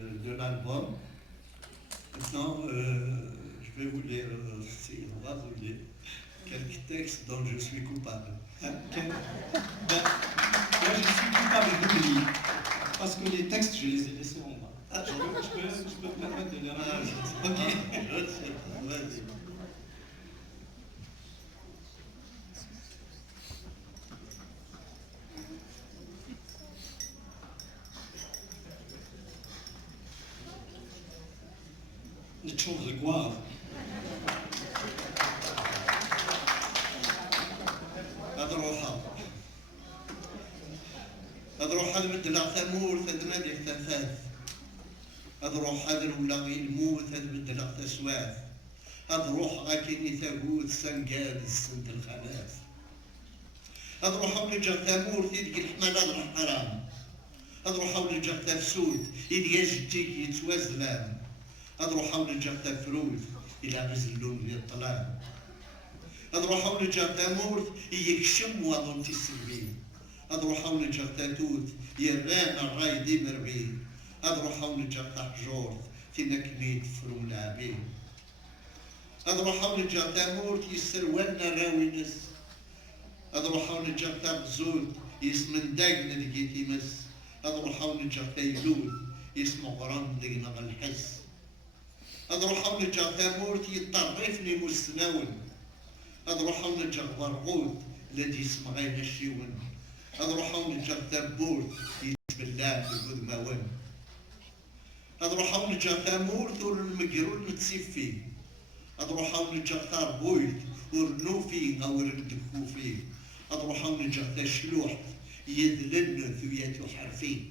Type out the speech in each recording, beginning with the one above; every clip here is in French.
de l'album. Maintenant, je vais vous lire, on va vous lire quelques textes dont je suis coupable. Hein, moi, je suis coupable d'oubli, parce que les textes, je les ai laissés en bas. Ah, Je peux me permettre de les ramener. Ok, je sais, vas-y. نتشوف الكواف. هذا روحها تبدل ثمور تدنادي ثلاث. هذا روحها ولا الموت تبدل ثسواث. هذا روحها كيني ثابوت سنقاد السند الخلاف. هذا روحها ولا جا ثمور تيدك الحمالة الحرام. هذا روحها ولا جا تفسود يدي جديك يتوازلام. هذا روحها ولا جا تفروث إلى مزلون للطلام. هذا روحها ولا جا ثمور يكشم وظن تسلبين. أضرو حول جرتاتوت يران الراي دي مربين أضرو حول جرتا حجور تنكنيت فرو لعبين أضرو حول جرتا مورت يسروانا راوينس أضرو حول جرتا بزود يسمن داقنا دقيتي مس أضرو حول جرتا يلول يسمو غرام دقنا الحس أضرو حول جرتا مورت يطرفني مستناون أضرو حول جرتا برغوت الذي يسمى غير الشيون هذا روحهم نجار تابور يتبلع في القدماوان هذا روحهم نجار تامور ثور المقرول متسيف فيه هذا روحهم نجار تاربويت ورنو فيه أو ردكو فيه هذا روحهم نجار تشلوح يذلن ثوياتو حرفين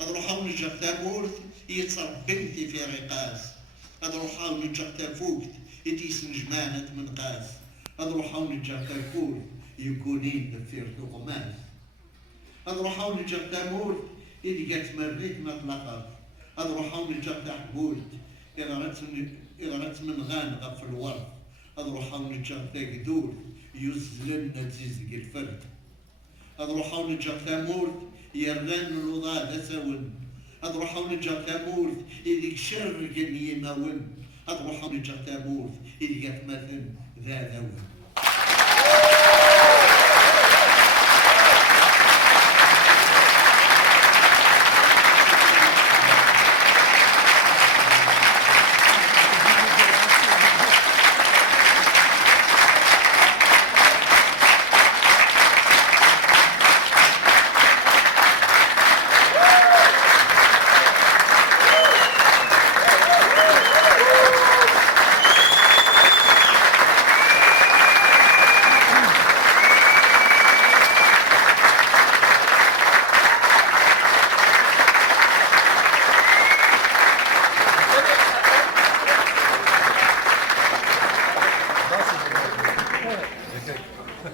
هذا روحهم نجار تامور يتصرف بنتي في رقاس هذا روحهم نجار تافوكت يتيس نجمانة من قاس هذا روحهم نجار تاكول يكونين في غماس هذا روحاو نجار تامور إذا قالت مريت ما طلقت هذا روحاو نجار تحبولت إذا رات من غانغة في الورد هذا روحاو نجار تاقدول يزلن تزق الفرد هذا روحاو نجار تامور يرغان الوضع دساون هذا روحاو نجار تامور إذا شرق يماون هذا روحاو نجار تامور إذا قالت مثل ذا ذاون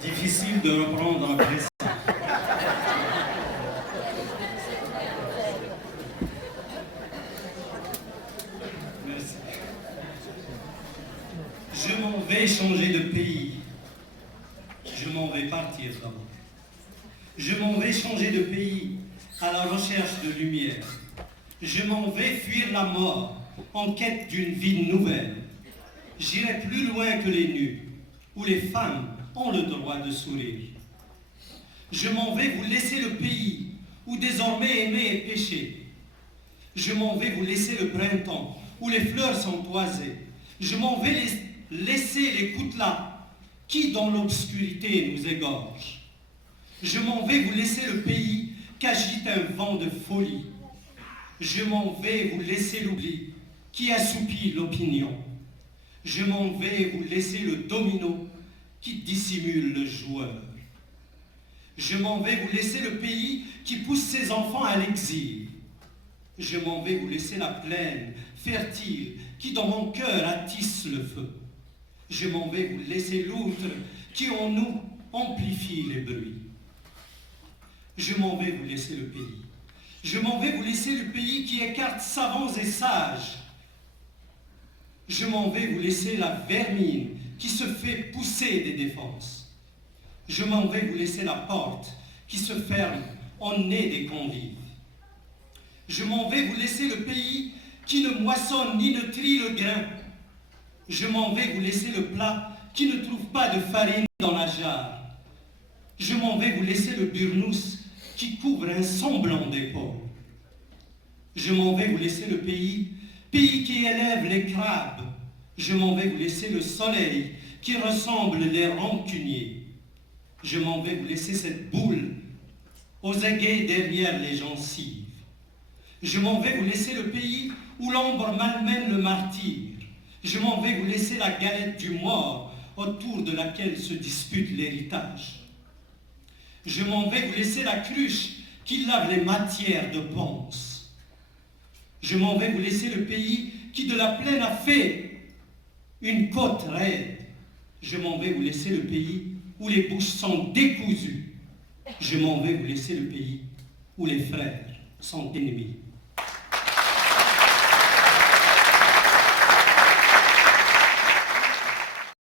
Difficile de reprendre après ça. Merci. Je m'en vais changer de pays. Je m'en vais partir d'abord. Je m'en vais changer de pays à la recherche de lumière. Je m'en vais fuir la mort en quête d'une vie nouvelle. J'irai plus loin que les nus, où les femmes ont le droit de sourire. Je m'en vais vous laisser le pays où désormais aimer est péché. Je m'en vais vous laisser le printemps où les fleurs sont toisées. Je m'en vais laisser les coutelas qui dans l'obscurité nous égorgent. Je m'en vais vous laisser le pays qu'agite un vent de folie. Je m'en vais vous laisser l'oubli qui assoupit l'opinion. Je m'en vais vous laisser le domino qui dissimule le joueur. Je m'en vais vous laisser le pays qui pousse ses enfants à l'exil. Je m'en vais vous laisser la plaine fertile qui dans mon cœur attisse le feu. Je m'en vais vous laisser l'outre qui en nous amplifie les bruits. Je m'en vais vous laisser le pays. Je m'en vais vous laisser le pays qui écarte savants et sages. Je m'en vais vous laisser la vermine qui se fait pousser des défenses. Je m'en vais vous laisser la porte qui se ferme en nez des convives. Je m'en vais vous laisser le pays qui ne moissonne ni ne trie le grain. Je m'en vais vous laisser le plat qui ne trouve pas de farine dans la jarre. Je m'en vais vous laisser le burnous qui couvre un semblant d'épaule. Je m'en vais vous laisser le pays qui élève les crabes. Je m'en vais vous laisser le soleil qui ressemble les rancuniers. Je m'en vais vous laisser cette boule aux aguets derrière les gencives. Je m'en vais vous laisser le pays où l'ombre malmène le martyr. Je m'en vais vous laisser la galette du mort autour de laquelle se dispute l'héritage. Je m'en vais vous laisser la cruche qui lave les matières de Ponce. Je m'en vais vous laisser le pays qui de la plaine a fait une côte raide. Je m'en vais vous laisser le pays où les bouches sont décousues. Je m'en vais vous laisser le pays où les frères sont ennemis.